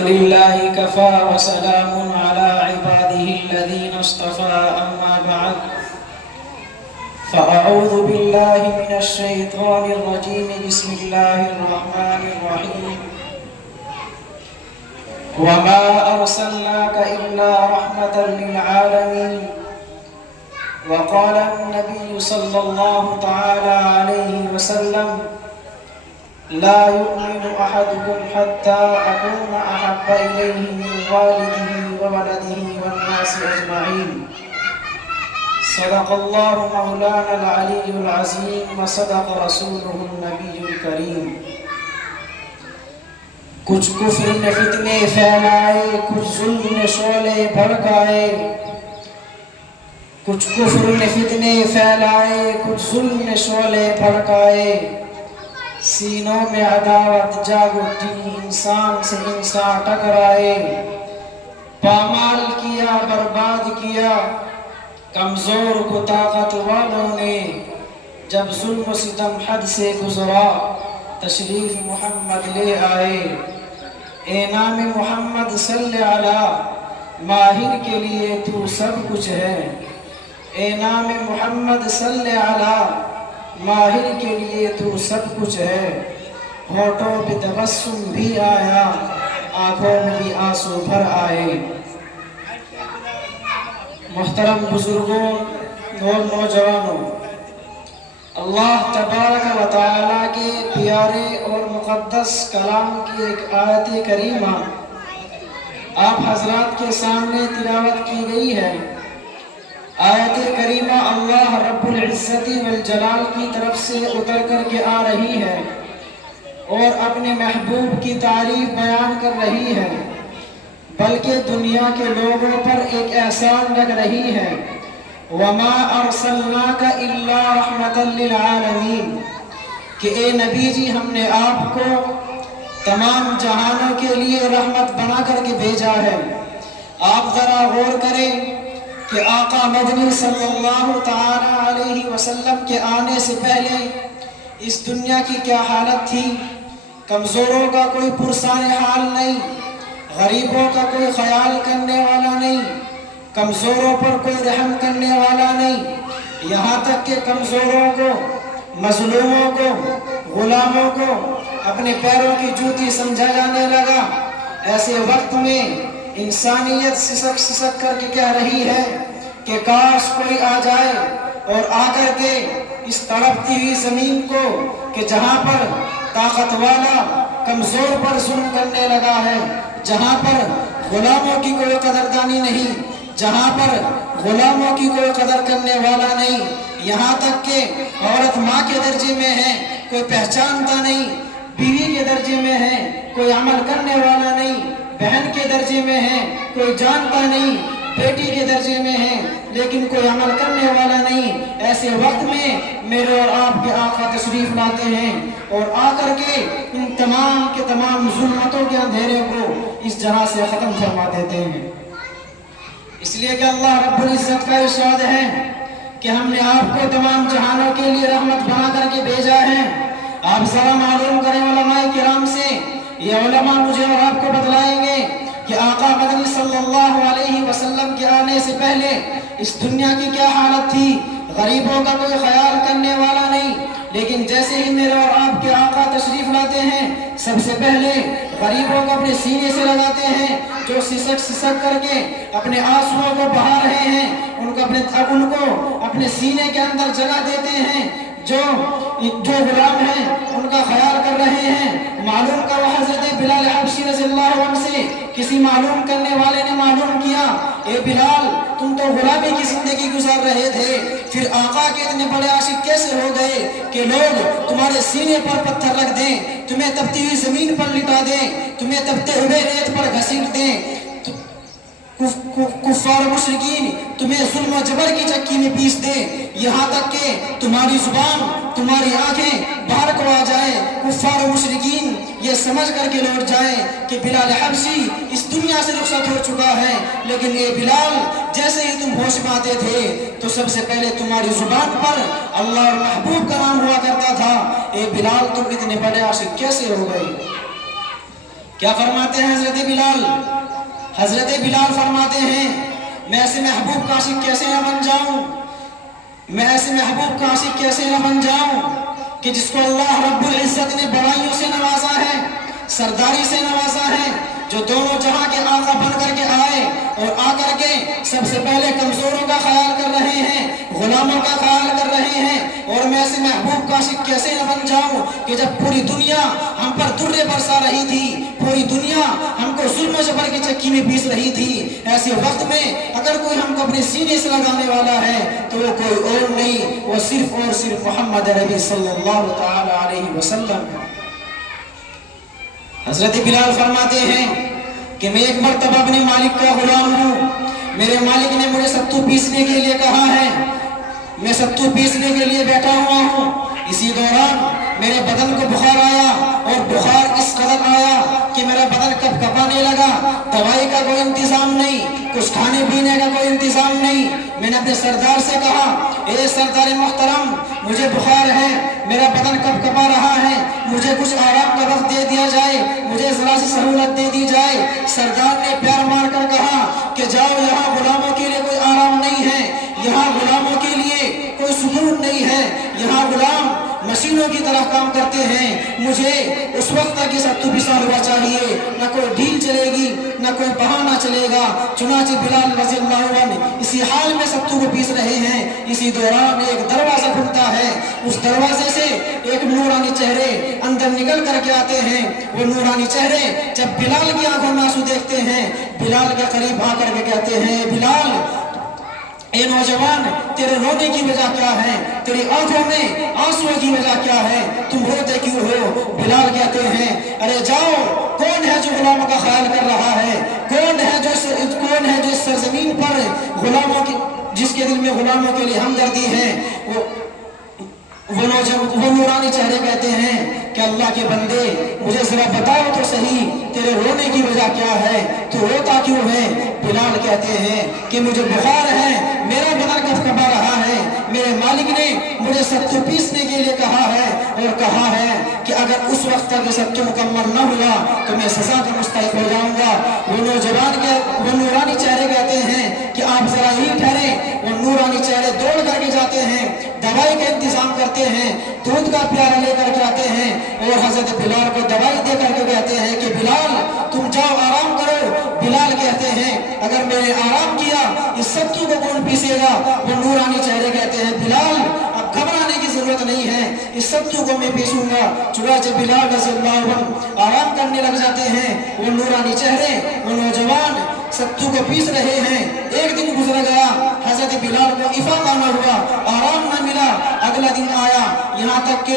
لله كفى وسلام على عباده الذين اصطفى أما بعد فأعوذ بالله من الشيطان الرجيم بسم الله الرحمن الرحيم وما أرسلناك إلا رحمة للعالمين وقال النبي صلى الله تعالى عليه وسلم لا يؤمن أحدكم حتى أكون أحب إليه من والده وولده والناس أجمعين صدق الله مولانا العلي العظيم وصدق رسوله النبي الكريم کچھ کفر نے فتنے پھیلائے، کچھ ظلم نے شعلے بھڑکائے، کچھ کفر نے فتنے پھیلائے، کچھ ظلم نے شعلے بھڑکائے، سینوں میں عداوت جاگ اٹھی، انسان سے انسان ٹکرائے، پامال کیا، برباد کیا کمزور کو طاقت والوں نے، جب ظلم و ستم حد سے گزرا تشریف محمد لے آئے۔ اے نام محمد صلی علی ماہر کے لیے تو سب کچھ ہے، اے نام محمد صلی علی ماہر کے لیے تو سب کچھ ہے، ہونٹوں پہ تبسم بھی آیا، آنکھوں میں بھی آنسو بھر آئے۔ محترم بزرگوں اور نوجوانوں، اللہ تبارک و تعالیٰ کے پیارے اور مقدس کلام کی ایک آیت کریمہ آپ حضرات کے سامنے تلاوت کی گئی ہے۔ آیت کریمہ اللہ رب العزت والجلال کی طرف سے اتر کر کے آ رہی ہے اور اپنے محبوب کی تعریف بیان کر رہی ہے، بلکہ دنیا کے لوگوں پر ایک احسان رکھ رہی ہے۔ وَمَا أَرْسَلْنَاكَ إِلَّا رَحْمَةً لِلْعَالَمِينَ کہ اے نبی جی ہم نے آپ کو تمام جہانوں کے لیے رحمت بنا کر کے بھیجا ہے۔ آپ ذرا غور کریں کہ آقا مدنی صلی اللہ تعالی علیہ وسلم کے آنے سے پہلے اس دنیا کی کیا حالت تھی۔ کمزوروں کا کوئی پرسان حال نہیں، غریبوں کا کوئی خیال کرنے والا نہیں، کمزوروں پر کوئی رحم کرنے والا نہیں، یہاں تک کہ کمزوروں کو، مظلوموں کو، غلاموں کو اپنے پیروں کی جوتی سمجھا جانے لگا۔ ایسے وقت میں انسانیت سسک سسک کر کے کہہ رہی ہے کہ کاش کوئی آ جائے اور آ کر کے اس تڑپتی ہوئی زمین کو کہ جہاں پر طاقت والا کمزور پر ظلم کرنے لگا ہے، جہاں پر غلاموں کی کوئی قدردانی نہیں، جہاں پر غلاموں کی کوئی قدر کرنے والا نہیں، یہاں تک کہ عورت ماں کے درجے میں ہے کوئی پہچانتا نہیں، بیوی کے درجے میں ہے کوئی عمل کرنے والا نہیں، بہن کے درجے میں ہے کوئی جانتا نہیں، بیٹی کے درجے میں ہے لیکن کوئی عمل کرنے والا نہیں۔ ایسے وقت میں میرے اور آپ کے آقا تشریف لاتے ہیں اور آ کر کے ان تمام کے تمام ظلمتوں کے اندھیرے کو اس جہاں سے ختم فرما دیتے ہیں۔ اس لیے کہ اللہ رب العزت کا ارشاد ہے کہ ہم نے آپ کو تمام جہانوں کے لیے رحمت بنا کر کے بھیجا ہے۔ آپ ذرا معلوم کریں علماء کرام سے، یہ علماء مجھے اور آپ کو بتلائیں گے کہ آقا مدنی صلی اللہ علیہ وسلم کے آنے سے پہلے اس دنیا کی کیا حالت تھی۔ غریبوں کا کوئی خیال کرنے والا نہیں، لیکن جیسے ہی میرے اور آپ کے آقا تشریف لاتے ہیں سب سے پہلے غریبوں کو اپنے سینے سے لگاتے ہیں، جو سسک سسک کر کے اپنے آنسوؤں کو بہا رہے ہیں ان کو اپنے سینے کے اندر جگہ دیتے ہیں، جو غلام ہیں ان کا خیال کر رہے ہیں۔ معلوم کرو حضرت بلال حبشی رضی اللہ عنہ سے کسی معلوم کرنے والے نے معلوم کیا، اے بلال تم تو غلامی کی زندگی گزار رہے تھے، پھر آقا کے اتنے بڑے عاشق کیسے ہو گئے کہ لوگ تمہارے سینے پر پتھر رکھ دیں، تمہیں تپتی ہوئی زمین پر لٹا دیں، تمہیں تپتے ہوئے ریت پر گھسیٹ دیں، کفار و مشرکین تمہیں ظلم و جبر کی چکی میں پیس دیں، یہاں تک کہ تمہاری زبان، تمہاری آنکھیں باہر کو آ جائیں، کفار و مشرکین یہ سمجھ کر کے لوٹ جائیں کہ بلال حبشی اس دنیا سے رخصت ہو چکا ہے، لیکن یہ بلال جیسے ہی تم ہوش میں آتے تھے تو سب سے پہلے تمہاری زبان پر اللہ اور محبوب کا نام ہوا کرتا تھا۔ اے بلال تم اتنے بڑے عاشق کیسے ہو گئے؟ کیا فرماتے ہیں حضرت بلال؟ حضرت بلال فرماتے ہیں میں ایسے محبوب کا عاشق کیسے نہ بن جاؤں، میں ایسے محبوب کا عاشق کیسے نہ بن جاؤں کہ جس کو اللہ رب العزت نے بڑائیوں سے نوازا ہے، سرداری سے نوازا ہے، جو دونوں جہاں کے آقا بن کر کے آئے اور آ کر کے سب سے پہلے کمزوروں کا خیال کر رہے ہیں، غلاموں کا خیال کر رہے ہیں۔ اور میں ایسے محبوب کا عاشق کیسے نہ بن جاؤں کہ جب پوری دنیا ہم پر درے برسا رہی تھی، پوری دنیا ہم کو ظلم و جبر کی چکی میں پیس رہی تھی، ایسے وقت میں اگر کوئی ہم کو اپنے سینے سے لگانے والا ہے تو وہ کوئی اور نہیں، وہ صرف اور صرف محمد نبی صلی اللہ تعالی علیہ وسلم ہے۔ حضرت بلال فرماتے ہیں کہ میں ایک مرتبہ اپنے مالک کا غلام ہوں، میرے مالک نے مجھے ستو پیسنے کے لیے کہا ہے، میں ستو پیسنے کے لیے بیٹھا ہوا ہوں، اسی دوران میرے بدن کو بخار آیا اور بخار اس قدر آیا کہ میرا بدن کپ کپانے لگا، دوائی کا کوئی انتظام نہیں، کچھ کھانے پینے کا کوئی انتظام نہیں۔ میں نے اپنے سردار سے کہا اے سردار محترم مجھے بخار ہے، میرا بدن کپ کپا رہا ہے، مجھے کچھ آرام کا وقت دے دیا جائے، مجھے ذرا سی سہولت دے دی جائے۔ سردار نے پیار مار کر کہا کہ جاؤ، یہاں غلاموں کے لیے کوئی آرام نہیں ہے، یہاں غلاموں کے لیے کوئی سکون نہیں ہے، یہاں غلام مشینوں کی طرح کام کرتے ہیں، مجھے اس وقت تک یہ ستو پیسا ہوا چاہیے، نہ کوئی ڈھیل چلے گی نہ کوئی بہانہ چلے گا۔ چنانچہ بلال رضی اللہ عنہ اسی حال میں ستو کو پیس رہے ہیں، اسی دوران ایک دروازہ کھلتا ہے، اس دروازے سے ایک نورانی چہرے اندر نکل کر کے آتے ہیں۔ وہ نورانی چہرے جب بلال کی آنکھوں میں آنسو دیکھتے ہیں، بلال کے قریب آ کر کے کہتے ہیں بلال اے نوجوان تیرے رونے کی وجہ کیا ہے، تیری آنکھوں میں آنسوں کی وجہ کیا ہے، تم روتے کیوں ہو؟ بلال کہتے ہیں ارے جاؤ، کون ہے جو غلاموں کا خیال کر رہا ہے، کون ہے جو اس سرزمین پر غلاموں کی، جس کے دل میں غلاموں کے لیے ہمدردی ہے؟ وہ نورانی چہرے کہتے ہیں کہ اللہ کے بندے مجھے ذرا بتاؤ تو صحیح تیرے رونے کی وجہ کیا ہے، تو روتا کیوں ہے؟ بلال کہتے ہیں کہ مجھے بخار ہے، میرا بدن کپ کپا رہا ہے، میرے مالک نے مجھے ستو پیسنے کے لیے کہا ہے اور کہا ہے کہ اگر اس وقت تک یہ ستو مکمل نہ ہوا تو میں سزا کا مستحق ہو جاؤں گا۔ وہ نورانی چہرے کہتے ہیں کہ آپ ذرا ہی ٹھہریں۔ وہ نورانی چہرے دوڑ کر کے جاتے ہیں، دوائی کا انتظام کرتے ہیں، دودھ کا پیالہ لے کر کے آتے ہیں اور حضرت بلال کو دوائی دے کر کے کہتے ہیں کہ بلال تم جاؤ آرام کرو۔ بلال کہتے ہیں اگر میں نے آرام کیا اس ستو کو کون پیسے گا؟ وہ نورانی چہرے کہتے ہیں بلال اب گھبرانے کی ضرورت نہیں ہے، اس ستو کو میں پیسوں گا۔ چنانچہ بلال رضی اللہ عنہ آرام کرنے لگ جاتے ہیں۔ وہ نورانی چہرے، وہ نوجوان ستو کو پیس رہے ہیں۔ ایک دن گزر گیا، حضرت بلال کو افاقہ نہ ہوا، آرام نہ ملا۔ اگلا دن آیا، یہاں تک کہ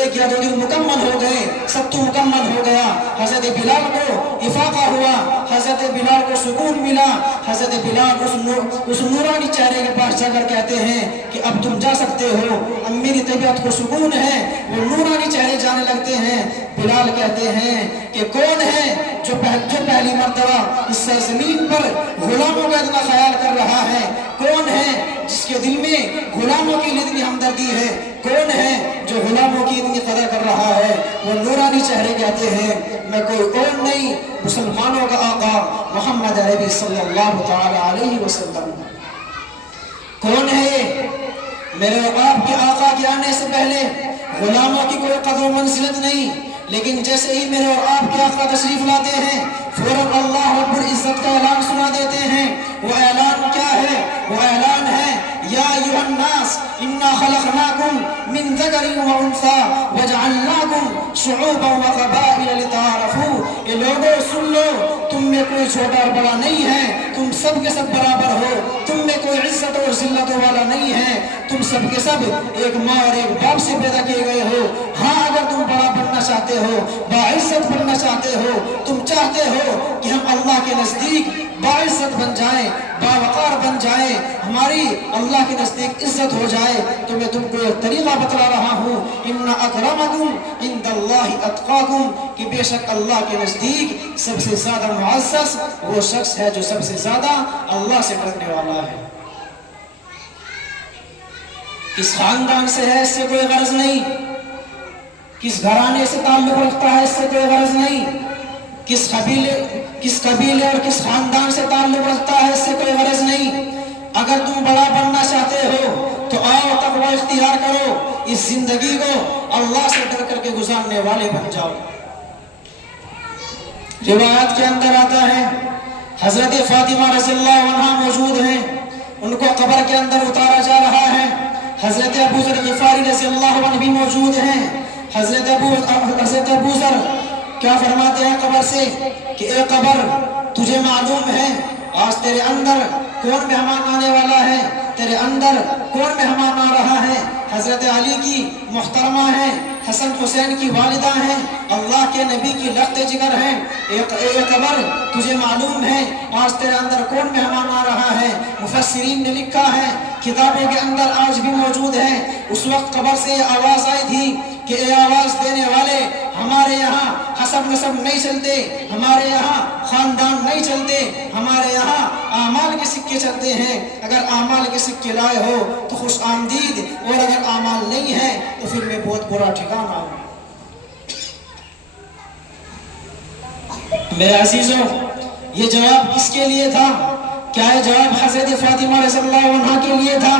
1 یا 2 دن مکمل ہو گئے، ستو مکمل ہو گیا۔ حضرت بلال کو افاقہ ہوا، حضرت بلال کو سکون ملا۔ حضرت بلال اس نورانی چہرے کے پاس جا کر کہتے ہیں کہ اب تم جا سکتے ہو، اب میری طبیعت کو سکون ہے۔ وہ نورانی چہرے جانے لگتے ہیں۔ بلال کہتے ہیں کہ کون ہے جو پہلی مرتبہ اس سرزمین پر غلاموں کا اتنا خیال کر رہا ہے؟ کون ہے جس کے دل میں غلاموں کی اتنی ہمدردی ہے؟ کون ہے جو غلاموں کی اتنی قدر کر رہا ہے؟ وہ نورانی چہرے کہتے ہیں میں کوئی اور نہیں، مسلمانوں کا آقا محمد عربی صلی اللہ تعالی علیہ وسلم۔ کون ہے یہ؟ میرے اور آپ کے آقا کے آنے سے پہلے غلاموں کی کوئی قدر و منزلت نہیں، لیکن جیسے ہی میرے اور آپ کے آقا تشریف لاتے ہیں فوراً اللہ رب العزت کا اعلان سنا دیتے ہیں۔ وہ اعلان کیا ہے؟ وہ اعلان ہے یا ایھا الناس انا خلقناکم من ذکر و انثی وجعلناکم شعوبا وقبائل لتعارفوا۔ یہ لوگوں سن لو، تم میں کوئی چھوٹا اور بڑا نہیں ہے، تم سب کے سب برابر ہو، تم میں کوئی عزت اور ذلت والا نہیں ہے، تم سب کے سب ایک ماں اور ایک باپ سے پیدا کیے گئے ہو۔ ہاں اگر تم بڑا بننا چاہتے ہو، باعزت بننا چاہتے ہو، تم چاہتے ہو کہ ہم اللہ کے نزدیک باعزت بن جائیں، باوقار بن جائیں، ہماری اللہ کے نزدیک عزت ہو جائے، تو میں تم کو ایک طریقہ بتلا رہا ہوں، ان اکرمکم عند اللہ اتقاکم، کہ بے شک اللہ کے نزدیک سب سے زیادہ معزز وہ شخص ہے جو سب سے زیادہ اللہ سے ڈرنے والا ہے۔ کس خاندان سے ہے اس سے کوئی غرض نہیں، کس گھرانے سے تعلق رکھتا ہے اس سے کوئی غرض نہیں، کس قبیلے کس قبیلے اور کس خاندان سے تعلق رکھتا ہے، اس سے کوئی غرض نہیں۔ اگر تم بڑا بننا چاہتے ہو تو آؤ تقوی اختیار کرو، اس زندگی کو اللہ سے ڈر کر کے گزارنے والے بن جاؤ۔ روایات کے اندر آتا ہے حضرت فاطمہ رضی اللہ عنہا موجود ہیں، ان کو قبر کے اندر اتارا جا رہا ہے۔ حضرت ابو ذر غفاری رضی اللہ عنہ بھی موجود ہیں۔ حضرت ابو ذر کیا فرماتے ہیں قبر سے کہ اے قبر، تجھے معلوم ہے آج تیرے اندر کون مہمان آنے والا ہے، تیرے اندر کون مہمان آ رہا ہے؟ حضرت علی کی محترمہ ہیں، حسن حسین کی والدہ ہیں، اللہ کے نبی کی لخت جگر ہیں۔ اے قبر، تجھے معلوم ہے آج تیرے اندر کون مہمان آ رہا ہے؟ مفسرین نے لکھا ہے، کتابوں کے اندر آج بھی موجود ہے، اس وقت قبر سے یہ آواز آئی تھی کہ اے آواز دینے والے، ہمارے یہاں حسب نسب نہیں چلتے، ہمارے یہاں خاندان نہیں چلتے، ہمارے یہاں اعمال کے سکے چلتے ہیں۔ اگر اعمال کے سکے لائے ہو تو خوش آمدید، اور اگر اعمال نہیں ہے تو پھر میں بہت برا ٹھکانہ ہوں۔ میرے عزیزوں، یہ جواب کس کے لیے تھا؟ کیا یہ جواب حضرت فاطمہ رضی اللہ عنہا کے لیے تھا؟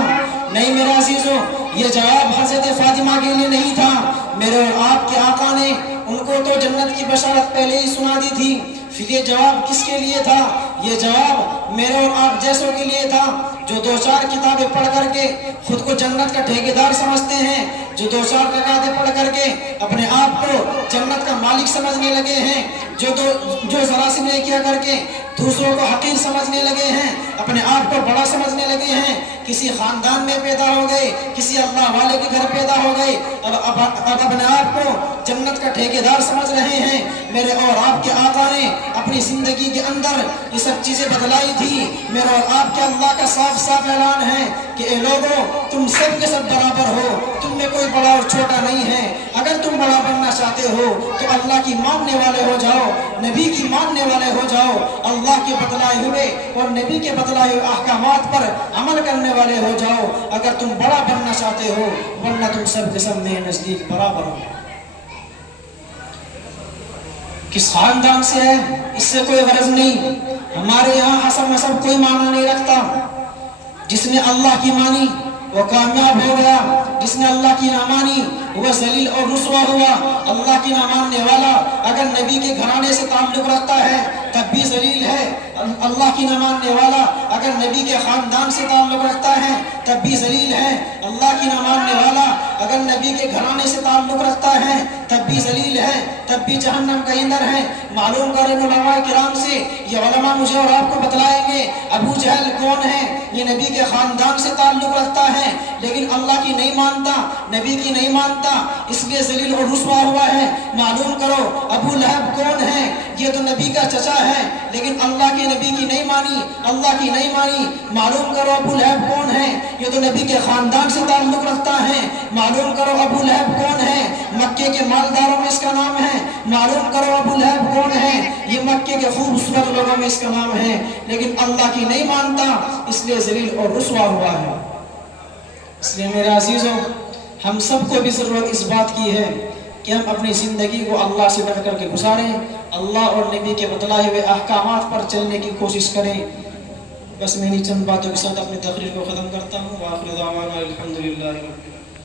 نہیں میرے عزیزوں، یہ جواب حضرت فاطمہ کے لیے نہیں تھا۔ میرے اور آپ کے آقا نے ان کو تو جنت کی بشارت پہلے ہی سنا دی تھی۔ پھر یہ جواب کس کے لیے تھا؟ یہ جواب میرے اور آپ جیسوں کے لیے تھا جو دو چار کتابیں پڑھ کر کے خود کو جنت کا ٹھیکیدار سمجھتے ہیں، جو دو چار کتابیں پڑھ کر کے اپنے آپ کو جنت کا مالک سمجھنے لگے ہیں، جو ذرا سی نیکیاں کر کے دوسروں کو حقیر سمجھنے لگے ہیں، اپنے آپ کو بڑا سمجھنے لگے ہیں، کسی خاندان میں پیدا ہو گئے، کسی اللہ والے کے گھر پیدا ہو گئے، اب اپنے آپ کو جنت کا ٹھیکیدار سمجھ رہے ہیں۔ میرے اور آپ کے آقا نے اپنی زندگی کے اندر یہ سب چیزیں بدلائی تھی۔ میرے اور آپ کے اللہ کا صاف صاف اعلان ہے کہ اے لوگوں، تم سب کے سب برابر ہو، تم میں کوئی بڑا اور چھوٹا نہیں ہے۔ اگر تم بڑا بننا چاہتے ہو تو اللہ کی ماننے والے ہو جاؤ، نبی کی ماننے والے ہو جاؤ، اللہ کے بتلائے ہوئے اور نبی کے بتلائے ہوئے احکامات پر عمل کرنے والے ہو جاؤ اگر تم بڑا بننا چاہتے ہو، ورنہ تم سب کے سب میرے نزدیک برابر ہو۔ کس خاندان سے ہے اس سے کوئی غرض نہیں، ہمارے یہاں حسب نسب کوئی معنی نہیں رکھتا۔ جس نے اللہ کی مانی وہ کامیاب ہو گیا، جس نے اللہ کی نہ مانی وہ ذلیل اور رسوا ہوا۔ اللہ کی نہ ماننے والا اگر نبی کے گھرانے سے تعلق رکھتا ہے تب بھی ذلیل ہے، اللہ کی نہ ماننے والا اگر نبی کے خاندان سے تعلق رکھتا ہے تب بھی ذلیل ہے، اللہ کی نہ ماننے والا اگر نبی کے گھرانے سے تعلق رکھتا ہے تب بھی ذلیل ہے، تب بھی جہنم کا ایندھن ہے۔ معلوم کریں علماء کرام سے، یہ علماء مجھے اور آپ کو بتلائیں گے ابو جہل کون ہے؟ یہ نبی کے خاندان سے تعلق رکھتا ہے لیکن اللہ کی نہیں مانتا، نبی کی نہیں مانتا، اس لیے ذلیل اور رسوا ہوا ہے۔ معلوم کرو ابو لہب کون ہے؟ یہ تو نبی کا چچا ہے لیکن اللہ کے نبی کی نہیں مانی، اللہ کی نہیں مانی۔ معلوم کرو ابو لہب کون ہے؟ یہ تو نبی کے خاندان سے تعلق رکھتا ہے۔ معلوم کرو ابو لہب کون ہے؟ مکے کے مالداروں میں اس کا نام ہے۔ معلوم کرو ابو لہب کون ہے؟ یہ مکے کے خوبصورت لوگوں میں اس کا نام ہے، لیکن اللہ کی نہیں مانتا، اس لیے ذلیل اور رسوا ہوا ہے۔ اس لیے میرے عزیزوں، ہم سب کو بھی ضرورت اس بات کی ہے کہ ہم اپنی زندگی کو اللہ سے ڈر کر کے گزاریں، اللہ اور نبی کے بتلائے ہوئے احکامات پر چلنے کی کوشش کریں۔ بس میں انہی چند باتوں کے ساتھ اپنی تقریر کو ختم کرتا ہوں۔ وآخر دعوانا الحمدللہ۔